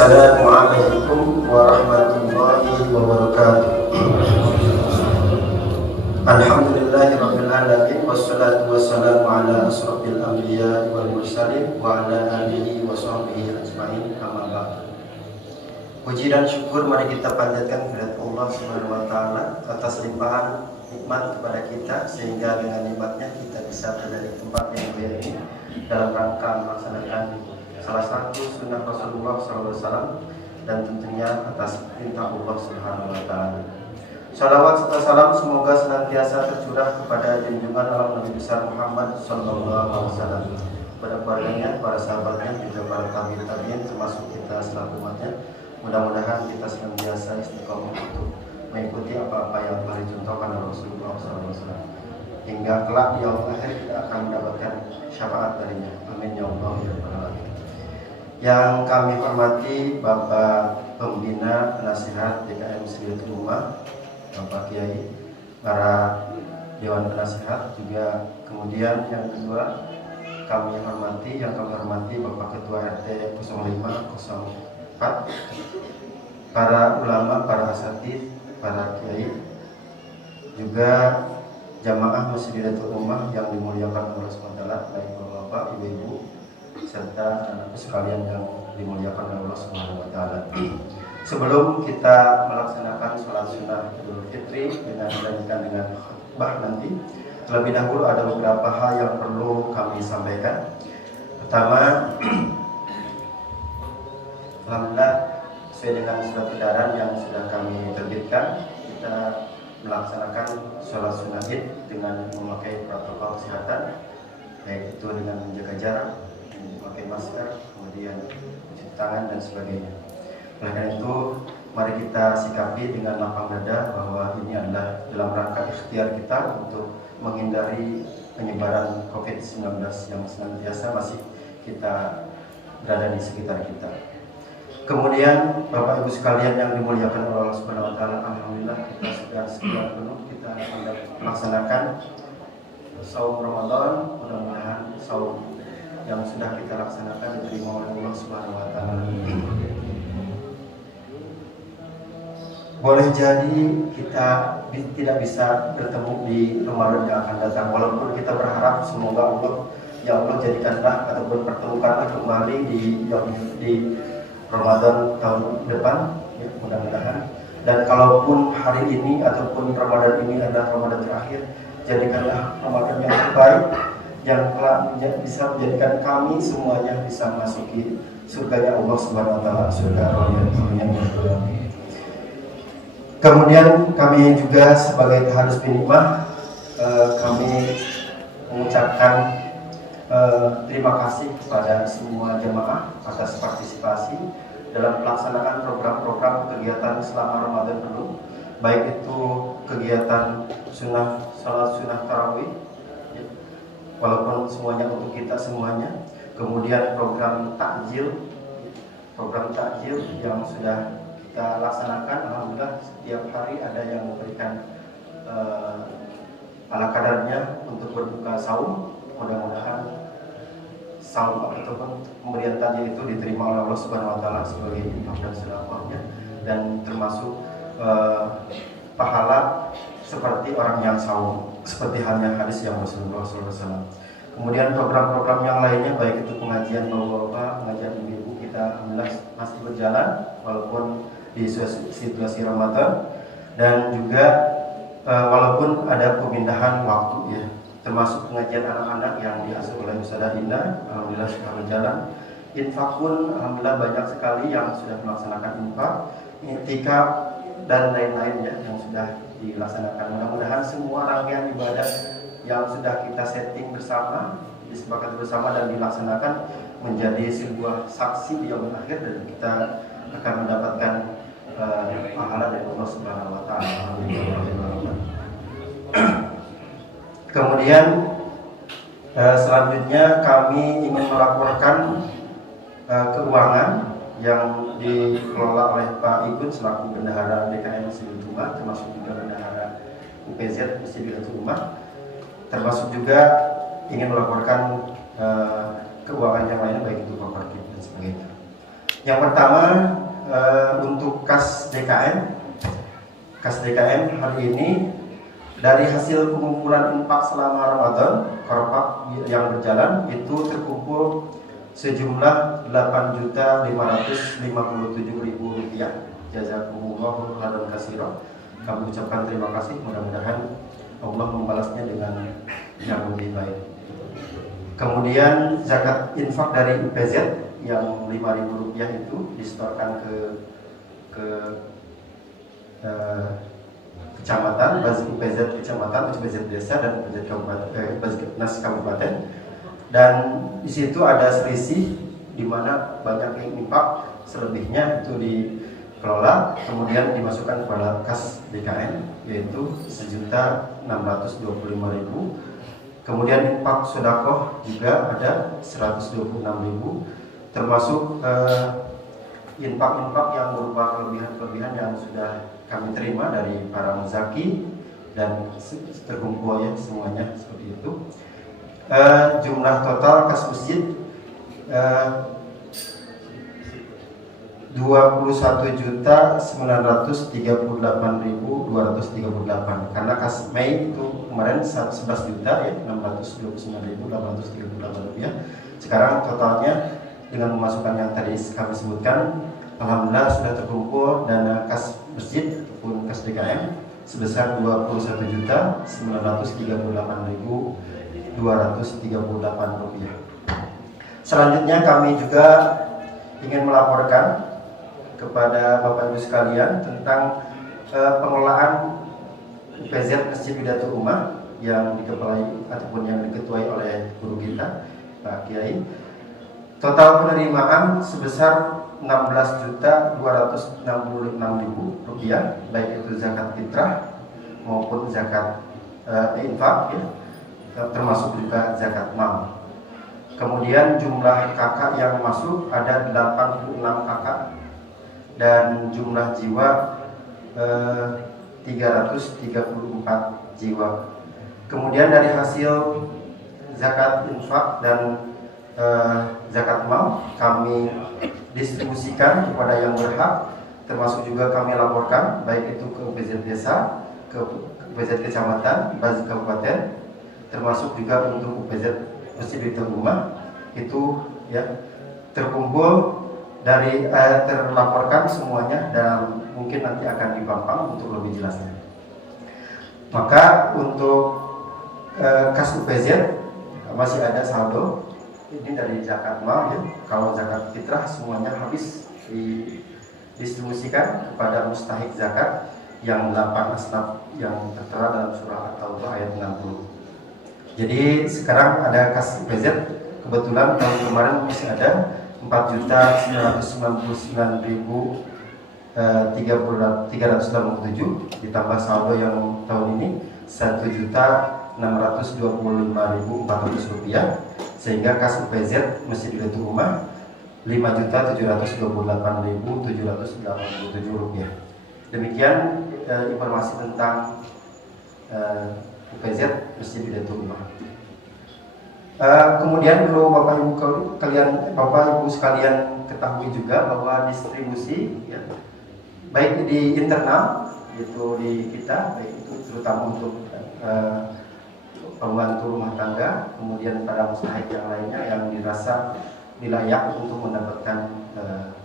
Assalamualaikum warahmatullahi wabarakatuh. Alhamdulillahirabbil alamin wassalatu wassalamu ala asrofil anbiya wal mursalin wa ala alihi wa sahbihi ajmain, amma ba'd. Puji dan syukur mari kita panjatkan kepada Allah Subhanahu wa taala atas limpahan nikmat kepada kita, sehingga dengan nikmatnya kita bisa berada di tempat yang mulia ini dalam rangka melaksanakan salah satu sunnah Rasulullah SAW, dan tentunya atas perintah Allah Subhanahu wa taala. Salawat serta salam semoga senantiasa tercurah kepada junjungan alam Nabi besar Muhammad sallallahu alaihi wasallam, kepada keluarganya, para sahabatnya, juga para tabi'in, termasuk kita selaku umatnya. Mudah-mudahan kita senantiasa istiqomah untuk mengikuti apa-apa yang telah dicontohkan oleh Rasulullah SAW, hingga kelak di yaumul akhir kita akan mendapatkan syafaat darinya. Amin ya Allah ya rabbal alamin. Yang kami hormati Bapak Pembina Penasihat DKM Muslimatul Ummah, Bapak Kiai, para Dewan Penasihat, juga kemudian yang kedua kami hormati Bapak Ketua RT 0504, para ulama, para asatidz, para kiai, juga jamaah Muslimatul Ummah yang dimuliakan oleh Allah SWT, baik bapak, ibu-ibu, serta anak sekalian yang dimuliakan oleh Allah Subhanahu wa taala. Sebelum kita melaksanakan sholat sunnah Idul Fitri dengan dilanjutkan dengan khutbah nanti, terlebih dahulu ada beberapa hal yang perlu kami sampaikan. Pertama, alhamdulillah sesuai dengan surat edaran yang sudah kami terbitkan, kita melaksanakan sholat sunnah Id dengan memakai protokol kesehatan, baik itu dengan menjaga jarak, memakai masker, kemudian mencuci tangan dan sebagainya. Oleh karena itu, mari kita sikapi dengan lapang dada bahwa ini adalah dalam rangka ikhtiar kita untuk menghindari penyebaran COVID-19 yang senantiasa masih kita berada di sekitar kita. Kemudian Bapak Ibu sekalian yang dimuliakan oleh Allah Subhanahu wa taala, alhamdulillah kita sudah sebulan penuh kita melaksanakan saum Ramadan. Mudah-mudahan saum yang sudah kita laksanakan diterima oleh Allah Subhanahu wa taala. Boleh jadi kita tidak bisa bertemu di Ramadan yang akan datang, walaupun kita berharap semoga Allah jadikanlah ataupun pertemukanlah kembali di Ramadan tahun depan, ya, mudah-mudahan. Dan kalaupun hari ini ataupun Ramadan ini adalah Ramadan terakhir, jadikanlah Ramadan yang terbaik, yang telah bisa menjadikan kami semuanya bisa memasuki surganya Allah Subhanahu wa taala, surga yang Kemudian kami juga sebagai Taharus bin Hikmah, kami mengucapkan terima kasih kepada semua jemaah atas partisipasi dalam pelaksanaan program-program kegiatan selama Ramadan penuh, baik itu kegiatan salat sunnah tarawih, ya, walaupun semuanya untuk kita semuanya, kemudian program takjil yang sudah kita laksanakan. Alhamdulillah setiap hari ada yang memberikan ala kadarnya untuk berbuka saum. Mudah-mudahan saum ataupun pemberian takjil itu diterima oleh Allah Subhanahu wa taala sebagai infak dan sedekahnya, dan termasuk pahala seperti orang yang saum, seperti halnya hadis yang Rasulullah SAW. Kemudian program-program yang lainnya, baik itu pengajian bapak-bapak, pengajian ibu-ibu, kita alhamdulillah masih berjalan walaupun di situasi Ramadan, dan juga walaupun ada pemindahan waktu, ya, termasuk pengajian anak-anak yang diasuh oleh Ustazah Indah, alhamdulillah sudah berjalan. Infak pun alhamdulillah banyak sekali yang sudah melaksanakan infak, iktikaf dan lain-lainnya yang sudah dilaksanakan. Mudah-mudahan semua rangkaian ibadah yang sudah kita setting bersama, disepakati bersama dan dilaksanakan menjadi sebuah saksi di yaumul akhir, dan kita akan mendapatkan pahala dari Allah Subhanahu wa taala. Kemudian selanjutnya kami ingin melaporkan keuangan yang dikelola oleh Pak Igun selaku bendahara DKM Muslimatul Ummah, termasuk juga bendahara UPZ Muslimatul Ummah, termasuk juga ingin melaporkan keuangan yang lainnya, baik itu properti dan sebagainya. Yang pertama untuk kas DKM. Kas DKM hari ini dari hasil pengumpulan infak selama Ramadan korpak yang berjalan itu terkumpul sejumlah Rp8.557.000. Jazakumullah khairan katsira. Kami ucapkan terima kasih, mudah-mudahan Allah membalasnya dengan yang lebih baik. Kemudian zakat infak dari UPZ yang Rp5.000 itu disetorkan ke kecamatan, UPZ kecamatan, UPZ desa dan UPZ kabupaten. Dan di situ ada selisih di mana banyak yang infak, selebihnya itu dikelola kemudian dimasukkan kepada kas DKM yaitu Rp1.625.000. Kemudian infak sedekah juga ada Rp126.000, termasuk infak-infak yang berupa kelebihan-kelebihan yang sudah kami terima dari para muzaki dan terkumpul ya semuanya seperti itu. Jumlah total kas masjid 21.938.238 karena kas Mei itu kemarin 11 juta ya 629.838 rupiah. Sekarang totalnya dengan memasukkan yang tadi kami sebutkan, alhamdulillah sudah terkumpul dana kas masjid ataupun kas DKM sebesar 21.938.238 rupiah. Selanjutnya kami juga ingin melaporkan kepada Bapak Ibu sekalian tentang pengelolaan UPZ Masjid Widatul Ummah yang dikepalai ataupun yang diketuai oleh guru kita Pak Kiai. Total penerimaan sebesar Rp16.266.000, baik itu zakat fitrah maupun zakat infak ya, termasuk juga zakat mal. Kemudian jumlah kakak yang masuk ada 86 kakak dan jumlah jiwa 334 jiwa. Kemudian dari hasil zakat infak dan zakat mal kami distribusikan kepada yang berhak, termasuk juga kami laporkan baik itu ke UPZ desa, ke UPZ kecamatan, UPZ kabupaten, termasuk juga untuk UPZ Masjid Widatul Ummah itu ya terkumpul dari terlaporkan semuanya dan mungkin nanti akan dipampang untuk lebih jelasnya. Maka untuk kas UPZ masih ada saldo. Ini dari zakat mal ya. Kalau zakat fitrah semuanya habis didistribusikan kepada mustahik zakat yang 8 asnaf yang tertera dalam surah At-Taubah ayat 60. Jadi sekarang ada kas UPZ, kebetulan tahun kemarin masih ada 4.999.387 ditambah saldo yang tahun ini 1.625.400 rupiah, sehingga kas UPZ Masjid Widatul Ummah 5.728.787 rupiah. Demikian informasi tentang UPZ Masjid Widatul Ummah. Kemudian perlu Bapak Ibu sekalian ketahui juga bahwa distribusi ya, baik di internal itu di kita, baik itu terutama untuk pembantu rumah tangga, kemudian para mustahik yang lainnya yang dirasa layak untuk mendapatkan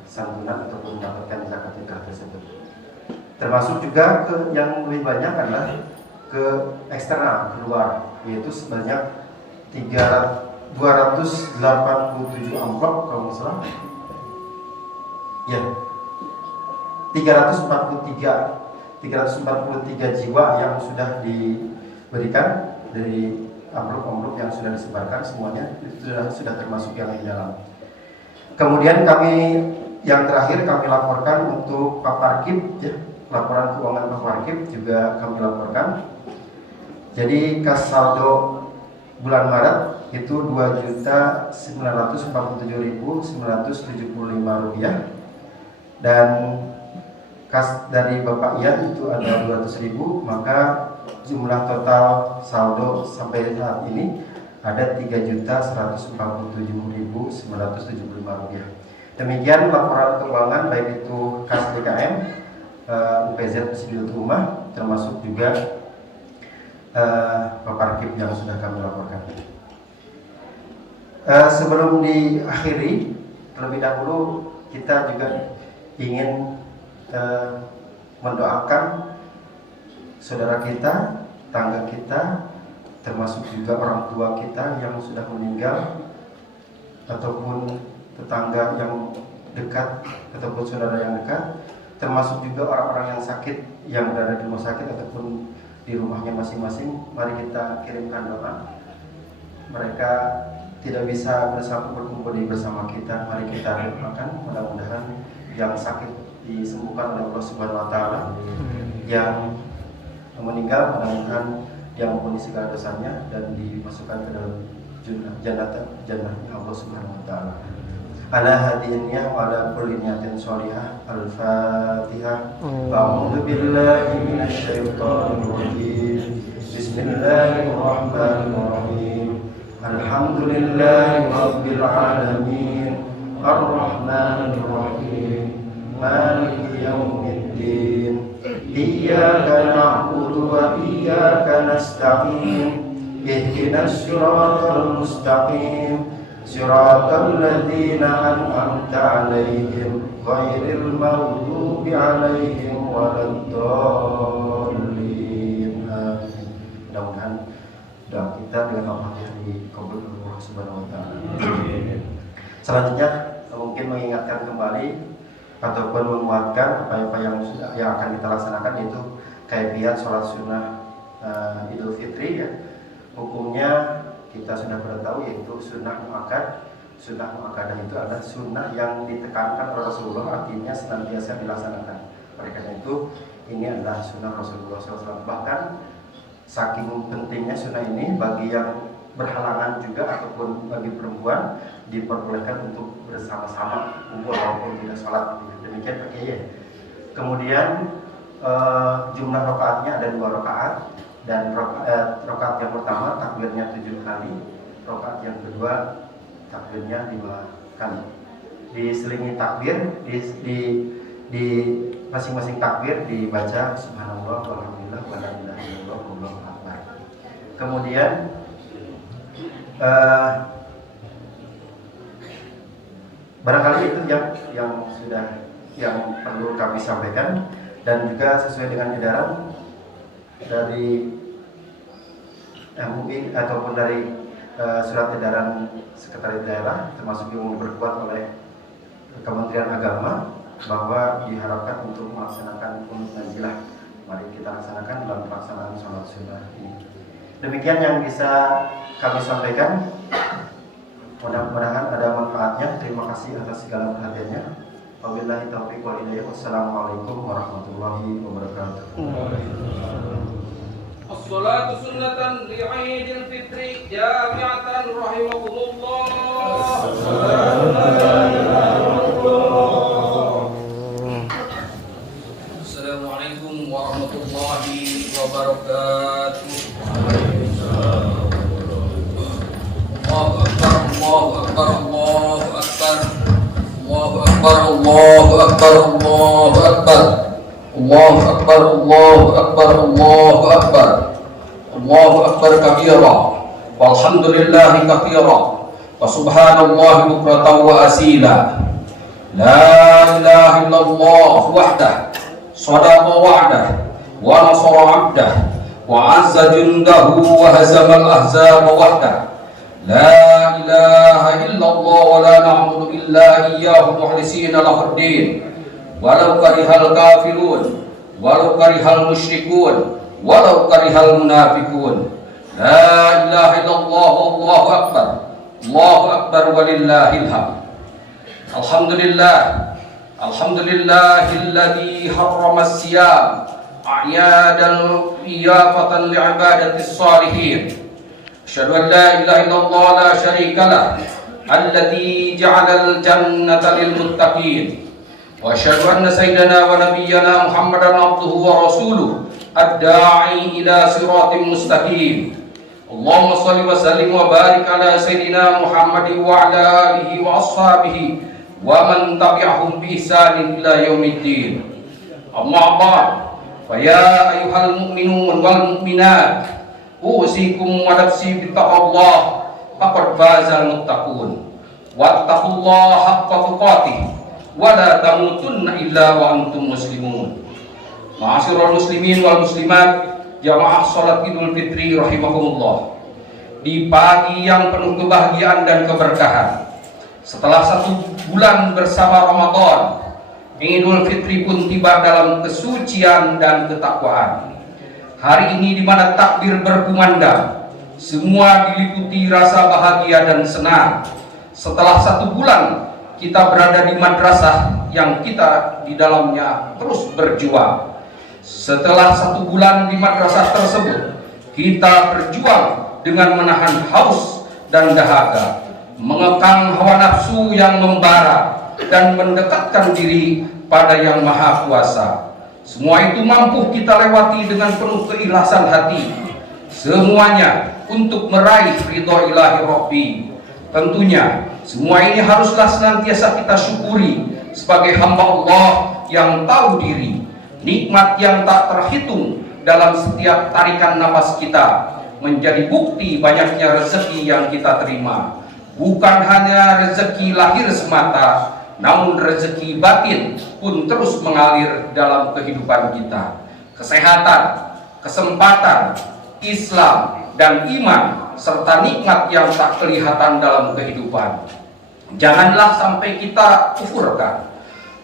santunan ataupun mendapatkan zakat fitrah tersebut. Termasuk juga yang lebih banyak adalah ke eksternal, keluar, yaitu sebanyak 287 amplop kalau nggak salah ya, 343 jiwa yang sudah diberikan dari amplop-amplop yang sudah disebarkan, semuanya itu sudah termasuk yang di dalam. Kemudian yang terakhir kami laporkan untuk Pak Parkib ya, laporan keuangan Pak Parkib juga kami laporkan. Jadi kas saldo bulan Maret itu Rp2.947.975 dan kas dari Bapak Ian itu ada 200.000, maka jumlah total saldo sampai saat ini ada Rp3.147.975. Demikian laporan keuangan baik itu kas DKM, UPZ Sidil Umah, termasuk juga Paparkip yang sudah kami laporkan. Sebelum diakhiri, terlebih dahulu kita juga ingin mendoakan saudara kita, tangga kita, termasuk juga orang tua kita yang sudah meninggal, ataupun tetangga yang dekat, ataupun saudara yang dekat, termasuk juga orang-orang yang sakit yang berada di rumah sakit ataupun di rumahnya masing-masing. Mari kita kirimkan doa. Mereka tidak bisa berkumpul bersama kita, mari kita doakan mudah-mudahan yang sakit disembuhkan oleh Allah Subhanahu wa taala, yang meninggal mudah-mudahan dia mengampuni segala dosanya dan dimasukkan ke dalam jannahnya Allah Subhanahu wa taala. Ala hadinnya wa ala kulli niyatin shalihah. Al-Fatihah. A'udzu billahi minasy syaithanir rajim. Bismillahirrahmanirrahim. Alhamdulillahi rabbil alamin. Ar-Rahmanir Rahim. Maliki yaumiddin. Iyyaka na'budu wa iyyaka nasta'in. Ihdinas siratal mustaqim. Siratal ladzina an'amta 'alaihim ghairil maghdubi 'alaihim waladdallin. Mudah-mudahan doa kita dengan Al-Fatihah dikabul oleh Allah Subhanahu wa taala. Selanjutnya mungkin mengingatkan kembali ataupun menguatkan apa yang akan kita laksanakan, yaitu kaifiat sholat sunnah Idul Fitri ya. Hukumnya kita sudah pada tahu, yaitu sunnah muakkad. Sunnah muakkadah itu adalah sunnah yang ditekankan oleh Rasulullah, artinya senantiasa dilaksanakan. Oleh karena itu ini adalah sunnah Rasulullah SAW. Bahkan saking pentingnya sunnah ini, bagi yang berhalangan juga ataupun bagi perempuan diperbolehkan untuk bersama-sama kumpul walaupun tidak sholat. Demikian Pak Kiai. Kemudian jumlah rakaatnya ada 2 rakaat, dan rakaat yang pertama takbirnya 7 kali, rakaat yang kedua takbirnya 5 kali. Diselingi takbir, di masing-masing takbir dibaca subhanallah walhamdulillah wa la ilaha illallah wallahu akbar. Kemudian barangkali itu yang perlu kami sampaikan, dan juga sesuai dengan edaran dari MUI ataupun dari surat edaran Sekretariat Daerah, termasuk yang diperkuat oleh Kementerian Agama, bahwa diharapkan untuk melaksanakan qunut nazilah. Mari kita laksanakan dalam pelaksanaan sholat sunnah ini. Demikian yang bisa kami sampaikan. Mudah-mudahan ada manfaatnya. Terima kasih atas segala perhatiannya. Wabillahi taufiq wal hidayah. Wassalamualaikum warahmatullahi wabarakatuh. As-salatu sunnatan li'idil fitri jami'atan rahimakumullah. Assalamualaikum warahmatullahi wabarakatuh. Allahu akbar, Allahu akbar, Allahu akbar. Allahu akbar, Allahu akbar, Allahu akbar. Allahu akbar, Allahu akbar, Allahu akbar. Allahu akbar kabira. Walhamdulillahi katsira. Wa subhanallahi bukratan wa asila. La ilaha illallah wahdah. Sadaqa wa'dah wa nasara 'abdah wa 'azza jundahu wa hazama al-ahzaba wahdah. La ilaha illallah wa la na'budu illa iyyahu mukhlisina lahu ad-din walau karihal kafirun walau karihal musyrikun walau karihal munafiqun. La ilaha illallah wallahu akbar. Allahu akbar walillahil hamd. Alhamdulillah. Alhamdulillahilladzi harrama as-siyam a'yadan iyafatan li'ibadatis salihin. Asyhadu an la ilaha illallah la syarika lah alladzi ja'alal jannata lil muttaqin. Wa asyhadu anna sayyidana wa nabiyyana Muhammadan abduhu wa rasuluh ad-da'i ila siratim mustaqim. Allahumma shalli wa sallim wa barik ala sayyidina Muhammadin wa ala alihi wa ashabihi wa man tabi'ahum bi ihsanin ila yaumiddin. Amma ba'd, fa ya ayyuhal mu'minun wal mu'minat, usikum wa nafsi bi taqwallah, faqad fazal muttaqun. Wattaqullaha haqqa tuqatih wa la tamutunna illa wa antum muslimun. Ma'asyiral muslimin wal muslimat, jamaah salat Idul Fitri rahimakumullah. Di pagi yang penuh kebahagiaan dan keberkahan, setelah 1 bulan bersama Ramadan, Idul Fitri pun tiba dalam kesucian dan ketakwaan. Hari ini di mana takbir berkumandang, semua diliputi rasa bahagia dan senang. Setelah 1 bulan kita berada di madrasah yang kita di dalamnya terus berjuang. Setelah 1 bulan di madrasah tersebut, kita berjuang dengan menahan haus dan dahaga, mengekang hawa nafsu yang membara, dan mendekatkan diri pada Yang Maha Kuasa. Semua itu mampu kita lewati dengan penuh keikhlasan hati, semuanya untuk meraih ridho ilahi Rabbi. Tentunya semua ini haruslah senantiasa kita syukuri sebagai hamba Allah yang tahu diri, nikmat yang tak terhitung dalam setiap tarikan napas kita menjadi bukti banyaknya rezeki yang kita terima. Bukan hanya rezeki lahir semata, namun rezeki batin pun terus mengalir dalam kehidupan kita. Kesehatan, kesempatan, Islam, dan iman, serta nikmat yang tak kelihatan dalam kehidupan, janganlah sampai kita kufurkan.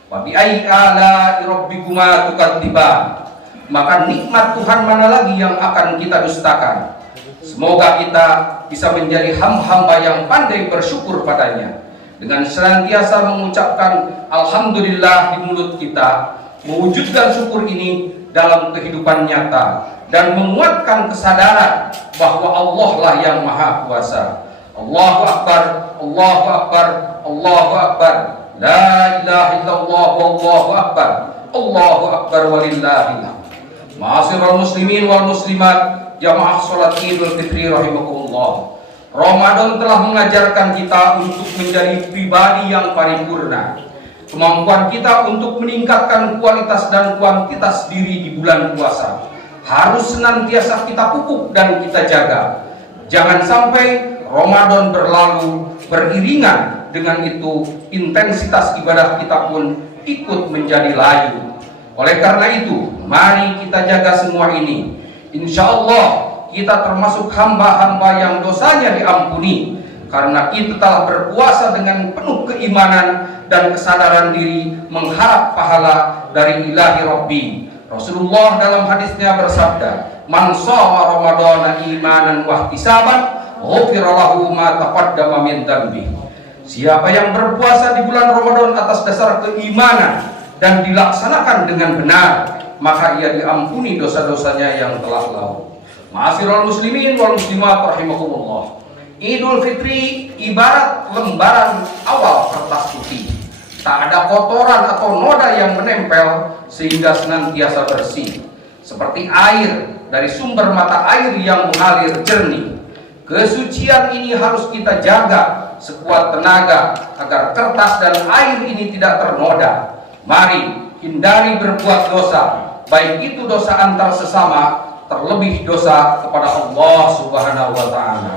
Wa bi ayyi ala'i rabbikuma tukadziban, maka nikmat Tuhan mana lagi yang akan kita dustakan? Semoga kita bisa menjadi hamba yang pandai bersyukur padanya, dengan senantiasa mengucapkan alhamdulillah di mulut kita, mewujudkan syukur ini dalam kehidupan nyata, dan menguatkan kesadaran bahwa Allah lah yang Maha Kuasa. Allahu Akbar, Allahu Akbar, Allahu Akbar, la ilaha illallah, wallahu akbar, Allahu Akbar walillahil hamd. Ma'asyiral muslimin wal muslimat, jamaah salat Idul Fitri rahimakumullah. Ramadan telah mengajarkan kita untuk menjadi pribadi yang paripurna. Kemampuan kita untuk meningkatkan kualitas dan kuantitas diri di bulan puasa harus senantiasa kita pupuk dan kita jaga. Jangan sampai Ramadan berlalu beriringan dengan itu intensitas ibadah kita pun ikut menjadi layu. Oleh karena itu, mari kita jaga semua ini. Insya Allah kita termasuk hamba-hamba yang dosanya diampuni, karena kita telah berpuasa dengan penuh keimanan dan kesadaran diri mengharap pahala dari ilahi Rabbi. Rasulullah dalam hadisnya bersabda, "Man shoma Ramadhana imanan wa ihtisaban, ghufira lahu ma taqaddama min dhanbi." Siapa yang berpuasa di bulan Ramadan atas dasar keimanan dan dilaksanakan dengan benar, maka ia diampuni dosa-dosanya yang telah lalu. Ma'asyiral muslimin wal muslimat rahimakumullah. Idul Fitri ibarat lembaran awal kertas putih. Tak ada kotoran atau noda yang menempel sehingga senantiasa bersih. Seperti air dari sumber mata air yang mengalir jernih. Kesucian ini harus kita jaga sekuat tenaga agar kertas dan air ini tidak ternoda. Mari hindari berbuat dosa, baik itu dosa antar sesama, terlebih dosa kepada Allah Subhanahu wa Ta'ala.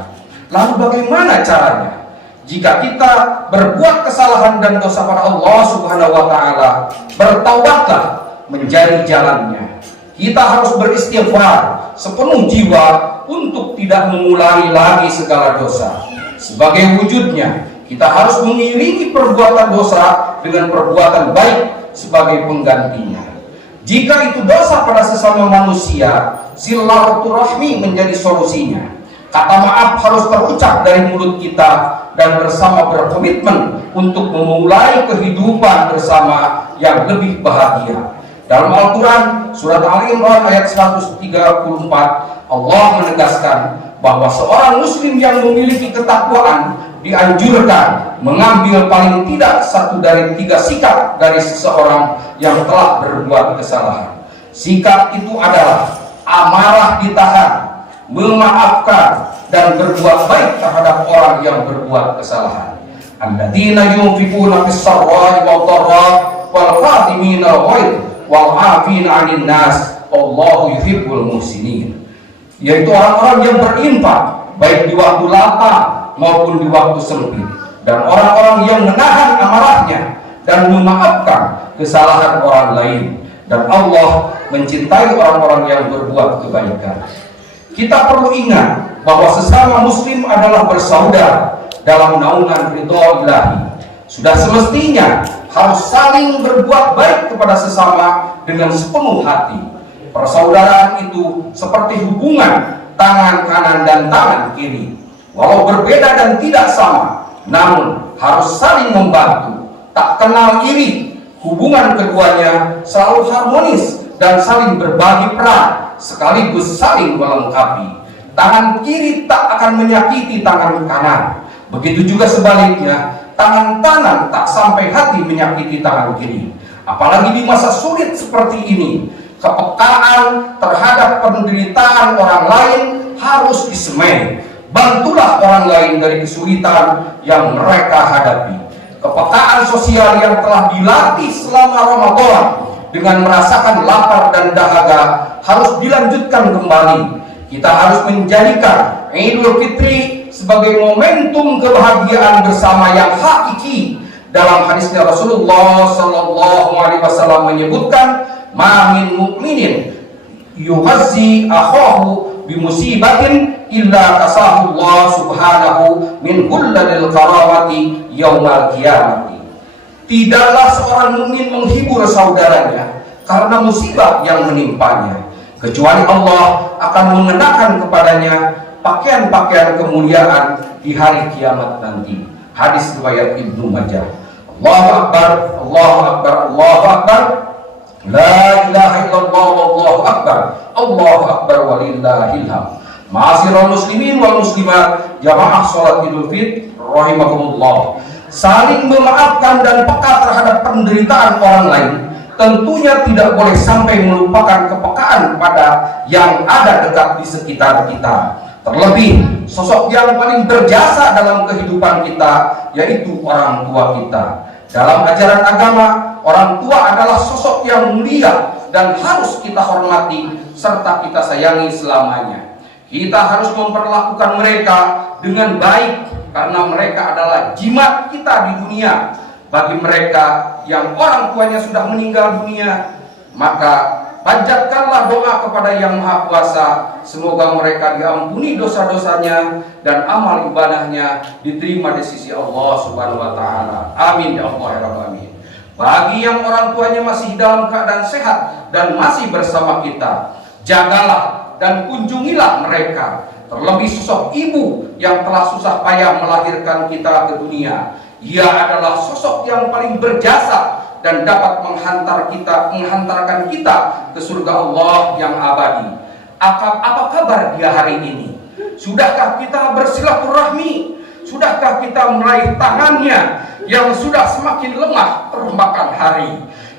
Lalu bagaimana caranya? Jika kita berbuat kesalahan dan dosa pada Allah Subhanahu wa Ta'ala, bertaubatlah menjadi jalannya. Kita harus beristighfar sepenuh jiwa untuk tidak mengulangi lagi segala dosa. Sebagai wujudnya, kita harus mengiringi perbuatan dosa dengan perbuatan baik sebagai penggantinya. Jika itu dosa pada sesama manusia, silaturahmi menjadi solusinya. Kata maaf harus terucap dari mulut kita dan bersama berkomitmen untuk memulai kehidupan bersama yang lebih bahagia. Dalam Al-Quran, surat Ali Imran ayat 134, Allah menegaskan bahwa seorang muslim yang memiliki ketakwaan dianjurkan mengambil paling tidak 1 dari 3 sikap dari seseorang yang telah berbuat kesalahan. Sikap itu adalah amarah ditahan, memaafkan, dan berbuat baik terhadap orang yang berbuat kesalahan. Alladzina yunfikuna fis sarra'i wad dharra'i wal kadhimina al-ghaidh wal 'afina 'anil nas wallahu yuhibbul muhsinin. Yaitu orang-orang yang berinfak baik di waktu lapang maupun di waktu sempit, dan orang-orang yang menahan amarahnya dan memaafkan kesalahan orang lain, dan Allah mencintai orang-orang yang berbuat kebaikan. Kita perlu ingat bahwa sesama muslim adalah bersaudara dalam naungan ridho ilahi. Sudah semestinya harus saling berbuat baik kepada sesama dengan sepenuh hati. Persaudaraan itu seperti hubungan tangan kanan dan tangan kiri. Walau berbeda dan tidak sama, namun harus saling membantu, tak kenal iri. Hubungan keduanya selalu harmonis dan saling berbagi peran, sekaligus saling melengkapi. Tangan kiri tak akan menyakiti tangan kanan. Begitu juga sebaliknya, tangan kanan tak sampai hati menyakiti tangan kiri. Apalagi di masa sulit seperti ini, kepekaan terhadap penderitaan orang lain harus disemai. Bantulah orang lain dari kesulitan yang mereka hadapi. Kepekaan sosial yang telah dilatih selama Ramadan dengan merasakan lapar dan dahaga harus dilanjutkan kembali. Kita harus menjadikan Idul Fitri sebagai momentum kebahagiaan bersama yang hakiki. Dalam hadisnya Rasulullah Sallallahu Alaihi Wasallam menyebutkan, "Ma min mu'minin yuhazzi akhahu bimusibatin illa kasahu Allah subhanahu min kulladil karamati yaumal qiyamati." Tidaklah seorang mukmin menghibur saudaranya karena musibah yang menimpanya, kecuali Allah akan mengenakan kepadanya pakaian-pakaian kemuliaan di hari kiamat nanti. Hadis riwayat Ibnu Majah. Allahu Akbar, Allahu Akbar, Allahu Akbar. La ilaha illallah wallahu akbar. Allahu akbar walillahil hamd. Ma'asyiral muslimin wal muslimat, jamaah salat Idul Fitri rahimakumullah. Saling memaafkan dan peka terhadap penderitaan orang lain tentunya tidak boleh sampai melupakan kepekaan pada yang ada dekat di sekitar kita. Terlebih sosok yang paling berjasa dalam kehidupan kita yaitu orang tua kita. Dalam ajaran agama, orang tua adalah sosok yang mulia dan harus kita hormati serta kita sayangi selamanya. Kita harus memperlakukan mereka dengan baik karena mereka adalah jimat kita di dunia. Bagi mereka yang orang tuanya sudah meninggal dunia, maka panjatkanlah doa kepada Yang Maha Kuasa, semoga mereka diampuni dosa-dosanya dan amal ibadahnya diterima di sisi Allah Subhanahu wa taala. Amin ya Allah ya Rabbal alamin. Bagi yang orang tuanya masih dalam keadaan sehat dan masih bersama kita, jagalah dan kunjungilah mereka. Terlebih sosok ibu yang telah susah payah melahirkan kita ke dunia. Ia adalah sosok yang paling berjasa dan dapat menghantarkan kita ke surga Allah yang abadi. Apa kabar dia hari ini? Sudahkah kita bersilaturahmi? Sudahkah kita meraih tangannya yang sudah semakin lemah termakan hari?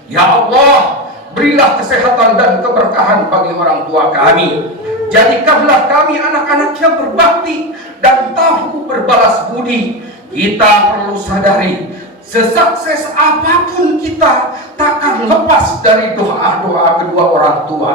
Ya Allah, berilah kesehatan dan keberkahan bagi orang tua kami. Jadikanlah kami anak-anak yang berbakti dan tahu berbalas budi. Kita perlu sadari, sesukses apapun kita takkan lepas dari doa-doa kedua orang tua.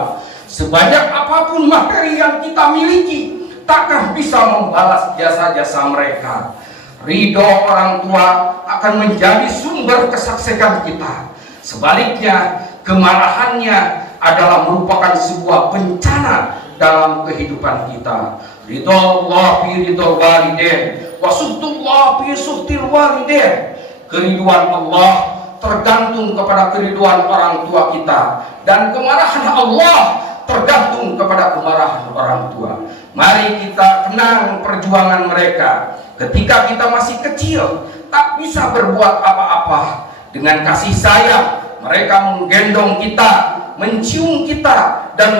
Sebanyak apapun materi yang kita miliki, takkan bisa membalas jasa-jasa mereka. Ridho orang tua akan menjadi sumber kesuksesan kita. Sebaliknya, kemarahannya adalah merupakan sebuah bencana dalam kehidupan kita. Ridho Allah fi ridho walidain, wa suhtullah fi suhtil walidain. Keriduan Allah tergantung kepada keriduan orang tua kita, dan kemarahan Allah tergantung kepada kemarahan orang tua. Mari kita kenang perjuangan mereka ketika kita masih kecil, tak bisa berbuat apa-apa. Dengan kasih sayang mereka menggendong kita, mencium kita, dan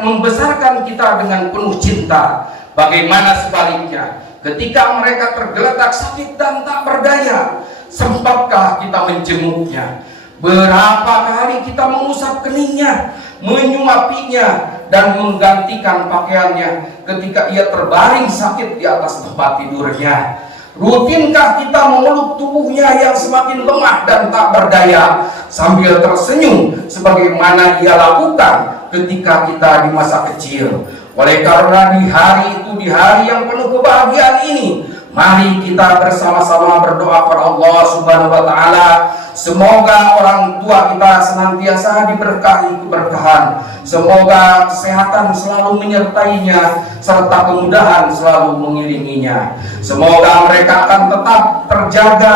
membesarkan kita dengan penuh cinta. Bagaimana sebaliknya, ketika mereka tergeletak sakit dan tak berdaya, sempatkah kita menjenguknya? Berapa kali kita mengusap keningnya, menyuapinya, dan menggantikan pakaiannya ketika ia terbaring sakit di atas tempat tidurnya? Rutinkah kita memeluk tubuhnya yang semakin lemah dan tak berdaya sambil tersenyum sebagaimana ia lakukan ketika kita di masa kecil? Oleh karena di hari itu, di hari yang penuh kebahagiaan ini, mari kita bersama-sama berdoa kepada Allah Subhanahu wa taala. Semoga orang tua kita senantiasa diberkahi keberkahan. Semoga kesehatan selalu menyertainya serta kemudahan selalu mengiringinya. Semoga mereka akan tetap terjaga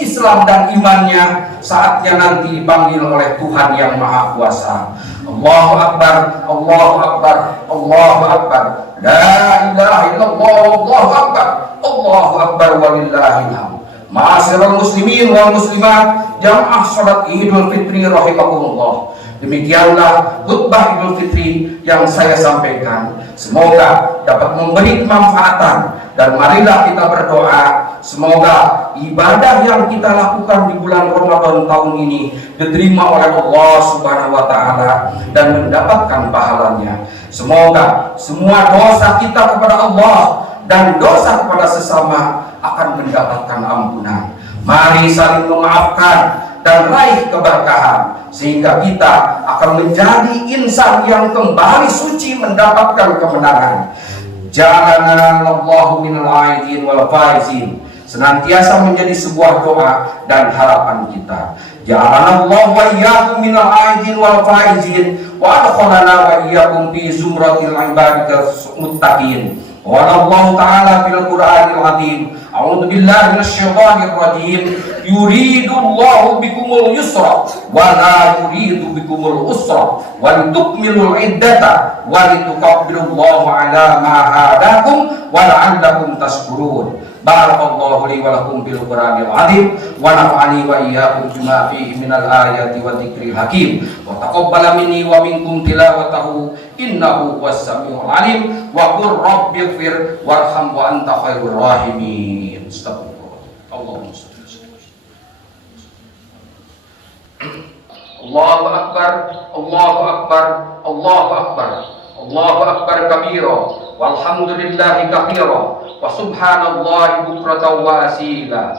Islam dan imannya saatnya nanti dipanggil oleh Tuhan yang Maha Kuasa. Allahu Akbar, Allahu Akbar, Allahu Akbar. La ilaha illallah, Allahu Akbar, Allahu Akbar walillahil hamd. Ma'asyiral muslimin wal muslimat, jamaah salat Idul Fitri rahimakumullah. Demikianlah khutbah Idul Fitri yang saya sampaikan. Semoga dapat memberi kemanfaatan, dan marilah kita berdoa semoga ibadah yang kita lakukan di bulan Ramadan tahun ini diterima oleh Allah Subhanahu wa taala dan mendapatkan pahalanya. Semoga semua dosa kita kepada Allah dan dosa kepada sesama akan mendapatkan ampunan. Mari saling memaafkan dan raih keberkahan sehingga kita akan menjadi insan yang kembali suci mendapatkan kemenangan. Ja'alana Allahu minal aidin wal faizin senantiasa menjadi sebuah doa dan harapan kita. Ja'alana Allahu wa iyyakum minal aidin wal faizin wa adkhalana wa iyyakum fi zumratil ibadil muttaqin. Qala Allah Ta'ala fil Qur'anil Azim, a'udzu billahi minasyaitonir rajim, yuridullahu bikumul yusra wa la yuridu bikumul usra wa litukmilul iddata wa litukabbirullaha 'ala ma hadakum wa la'allakum tashkurun. Barakallahu li wa lakum bil Qur'anil Azim wa nafa'ani wa iyyakum bima fihi minal ayati wa dzikril hakim wa taqabbala minni wa minkum tilawatahu innahu huwas samiul alim wa qur rabbighfir warham wa anta khairur rahimin. Astagfirullah. Allahumma shalli Allahu akbar, Allahu akbar, Allahu akbar, Allahu akbar kabira walhamdulillahi katsira wa subhanallahi bukratan wa asila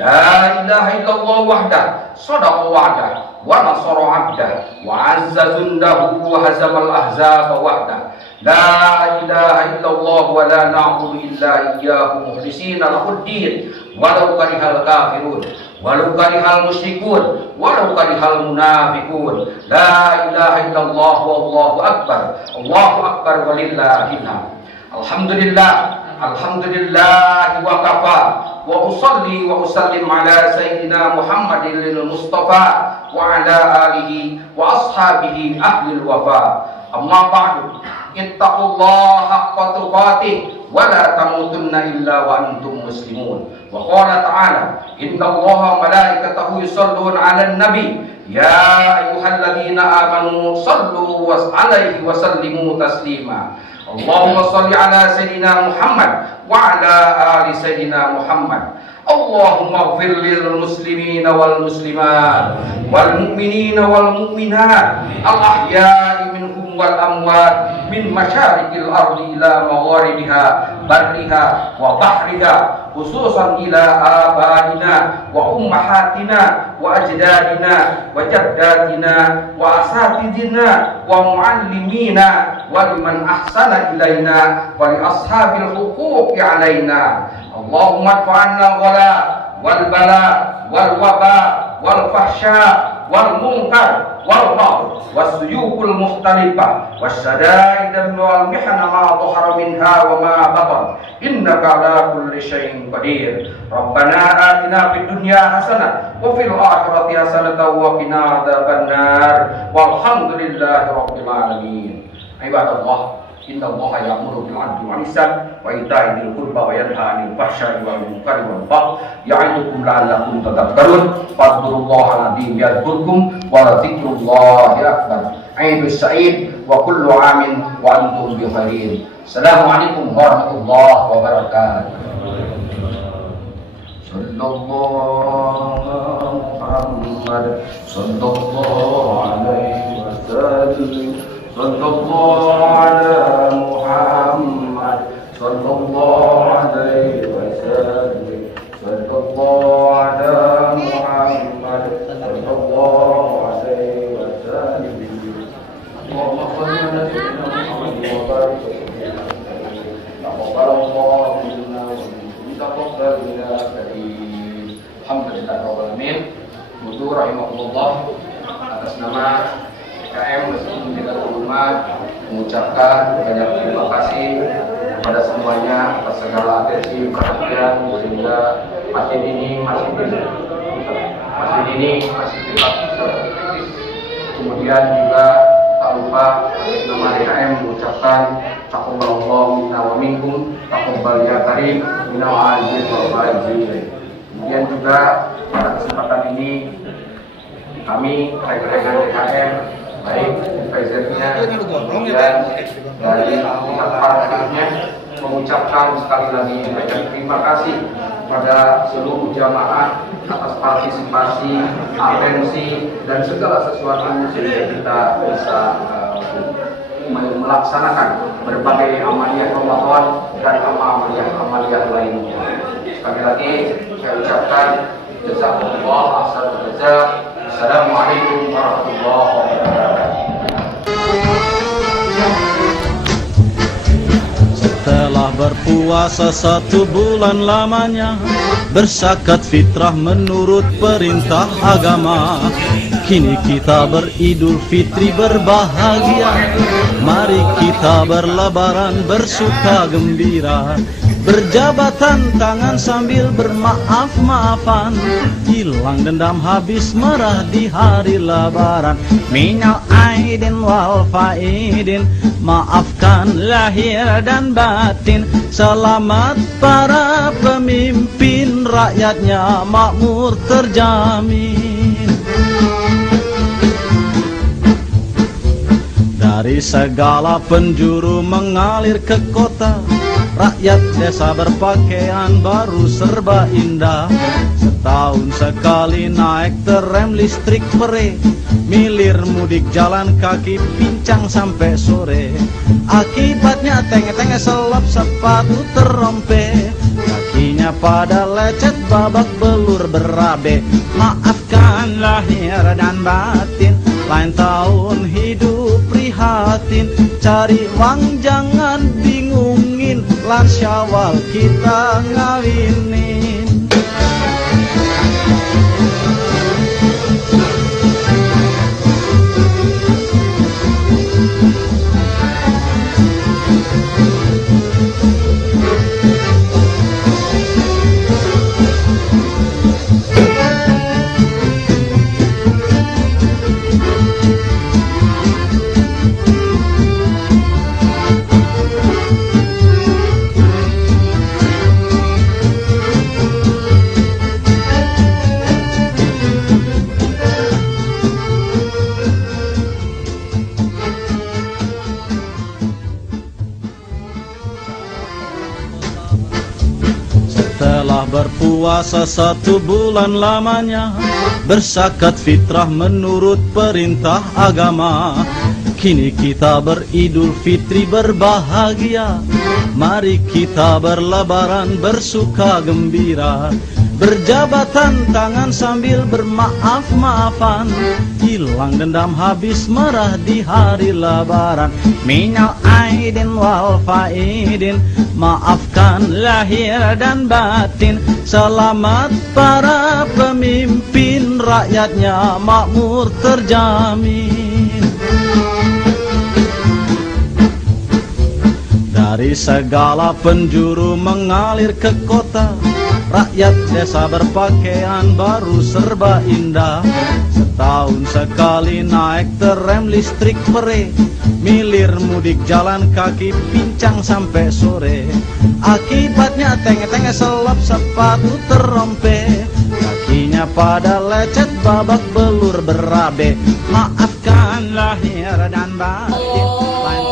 la ilaha illallah wahdah sadaqa wa'dah wa nasara 'abdah wa 'azza jundahu wa hazamal ahzaba wahdah la ilaha illallah wa la na'budu illa iyyahu mukhlishina lahud-din walau karihal kafirun walau karihal musyrikun walau karihal munafiqun. La ilaha illallah wallahu akbar, Allahu akbar walillahil hamd. Alhamdulillah, alhamdulillah wa kafa wa usalli wa usallim ala sayyidina Muhammadin Mustafa wa ala alihi wa ashabihi ahlil wafa. Amma ba'du, ittaqullaha haqqa tuqatih wa la tamutunna illa wa antum muslimun. Wa qala ta'ala, innallaha wa malaikatahu yusholluna 'alan nabi ya ayyuhalladzina amanu shallu alaihi wa sallimu taslima. Allahumma shalli ala sayyidina Muhammad wa ala ali sayyidina Muhammad. Allahumma ighfir lil muslimina wal muslimat wal mu'minina wal mu'minat al ahya'i minhum wal amwat min masyariqil ardi ila magharibiha barriha wa bahriha khususan ila abaina wa ummahatina wa ajdadina wa jaddatina wa asatidina wa muallimina wa liman ahsana ilaina wa li ashabil huquqi alaina. Allahumma adfa'anna ghala wal bala wal waba wal fahsya wal munkar wal bagh wasuyukul mukhtalifah wasyada'id wal mihana ma dhahara minha wa ma batan innaka ala kulli syai'in qadir. Rabbana atina fid dunya hasanah wa fil akhirati hasanah wa qina adzabannar walhamdulillahi rabbil alamin. Ibadallah, innallaha ya'muru bil 'adli wal ihsan wa ita'i dzil qurba wa yanha 'anil fahsya'i wal munkari wal baghi ya'idukum la'allakum tadhakkarun. Fadhkurullaha al-'azim yadhkurkum wa la dzikrullahi akbar. Aidus sa'id wa kullu 'amin wa antum bi khairin. Assalamualaikum warahmatullahi wabarakatuh. Sallallahu Muhammad sallallahu alaihi wasallam. Sallallahu ala Muhammad sallallahu alaihi wasallam. وسلم صلى الله على محمد صلى الله عليه وسلم اللهم صل على سيدنا محمد وبارك وسلم تقبل الله منا ومنكم تقبل يا كريم الحمد لله رب العالمين. Budu rahimahullah, atas nama PKM Masjid Bina Umat mengucapkan banyak terima kasih kepada semuanya atas segala atensi perhatian sehingga masjid ini masih tetap kritis. Kemudian juga tak lupa atas nama DKM mengucapkan taqabbalallahu minna wa minkum taqabbal ya karim minal ajil wal fajil. Kemudian juga pada kesempatan ini kami rekan-rekan DKM baik advisernya kemudian dari pihak parkirnya mengucapkan sekali lagi banyak terima kasih pada seluruh jamaah atas partisipasi, atensi dan segala sesuatu sehingga kita bisa melaksanakan berbagai amaliyah Ramadan dan amaliyah lainnya. Sekali lagi saya ucapkan jazakumullah ahsanul jazaa. Assalamualaikum warahmatullahi wabarakatuh. Setelah berpuasa 1 bulan lamanya, berzakat fitrah menurut perintah agama. Kini kita beridul fitri berbahagia. Mari kita berlebaran bersuka gembira, berjabatan tangan sambil bermaaf-maafan, hilang dendam habis marah di hari lebaran. Minal aidin wal faidin, maafkan lahir dan batin. Selamat para pemimpin, rakyatnya makmur terjamin. Dari segala penjuru mengalir ke kota, rakyat desa berpakaian baru serba indah. Setahun sekali naik terem listrik pere, milir mudik jalan kaki pincang sampai sore. Akibatnya tenge-tenge selap sepatu terompe, kakinya pada lecet babak belur berabe. Maafkan lahir dan batin, lain tahun hidup prihatin. Cari uang jangan bingungin, lan Syawal kita ngawinin. Setelah berpuasa 1 bulan lamanya, berzakat fitrah menurut perintah agama. Kini kita beridul fitri berbahagia. Mari kita berlebaran bersuka gembira, berjabatan tangan sambil bermaaf-maafan, hilang dendam habis marah di hari lebaran. Minal aidin wal faidin, maafkan lahir dan batin. Selamat para pemimpin, rakyatnya makmur terjamin. Dari segala penjuru mengalir ke kota, rakyat desa berpakaian baru serba indah. Setahun sekali naik terem listrik pere, milir mudik jalan kaki pincang sampai sore. Akibatnya tenge-tenge selap sepatu terompe, kakinya pada lecet babak belur berabe. Maafkan lahir dan batin, lain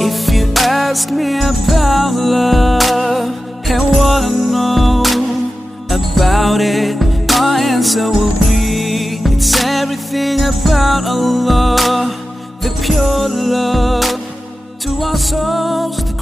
If you ask me about love and wanna know about it, my answer will be it's everything about Allah, the pure love to our souls.